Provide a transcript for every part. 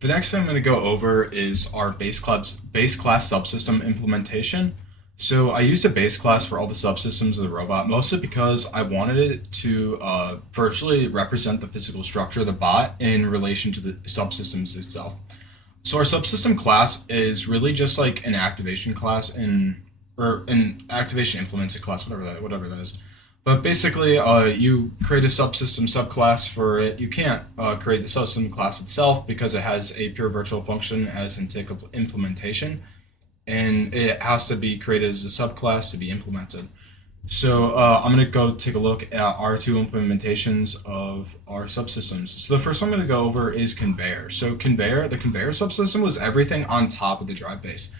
The next thing I'm going to go over is our base class subsystem implementation. So I used a base class for all the subsystems of the robot, mostly because I wanted it to virtually represent the physical structure of the bot in relation to the subsystems itself. So our subsystem class is really just like an activation class or an activation implemented class, whatever that is. But basically, you create a subsystem subclass for it. You can't create the subsystem class itself because it has a pure virtual function as in take implementation, and it has to be created as a subclass to be implemented. So I'm going to go take a look at our two implementations of our subsystems. So the first one I'm going to go over is conveyor. So the conveyor subsystem was everything on top of the drive base.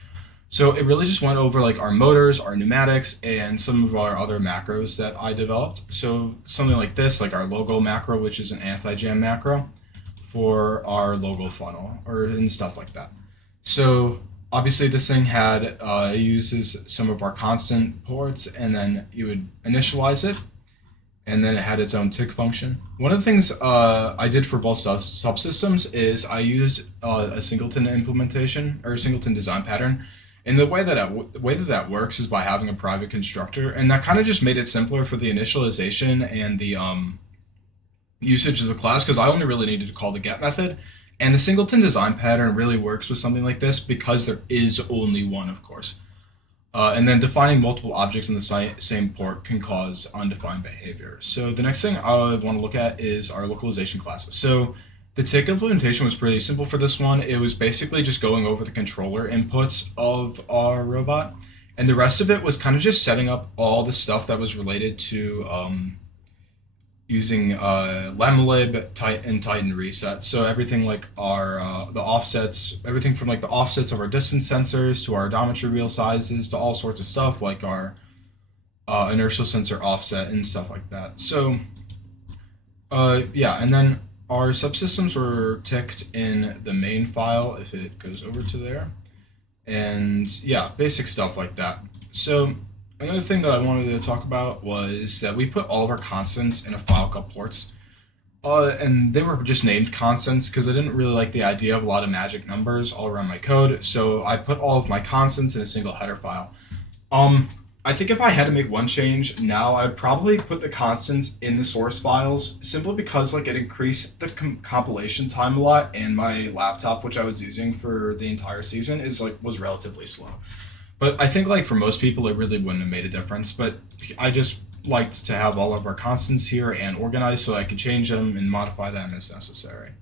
So it really just went over like our motors, our pneumatics, and some of our other macros that I developed. So something like this, like our logo macro, which is an anti-jam macro for our logo funnel and stuff like that. So obviously this thing had, it uses some of our constant ports, and then you would initialize it, and then it had its own tick function. One of the things I did for both subsystems is I used a singleton implementation or a singleton design pattern. And the way that works is by having a private constructor, and that kind of just made it simpler for the initialization and the usage of the class, because I only really needed to call the get method. And the singleton design pattern really works with something like this because there is only one, of course. And then defining multiple objects in the same port can cause undefined behavior. So the next thing I want to look at is our localization class. So the tick implementation was pretty simple for this one. It was basically just going over the controller inputs of our robot, and the rest of it was kind of just setting up all the stuff that was related to using lemlib, and Titan reset. So everything like our the offsets, everything from like the offsets of our distance sensors to our odometry wheel sizes to all sorts of stuff like our inertial sensor offset and stuff like that. So yeah, and then our subsystems were ticked in the main file if it goes over to there. And yeah, basic stuff like that. So another thing that I wanted to talk about was that we put all of our constants in a file called ports. And they were just named constants because I didn't really like the idea of a lot of magic numbers all around my code. So I put all of my constants in a single header file. I think if I had to make one change now, I'd probably put the constants in the source files simply because like it increased the compilation time a lot, and my laptop, which I was using for the entire season, was relatively slow. But I think like for most people, it really wouldn't have made a difference. But I just liked to have all of our constants here and organized so I could change them and modify them as necessary.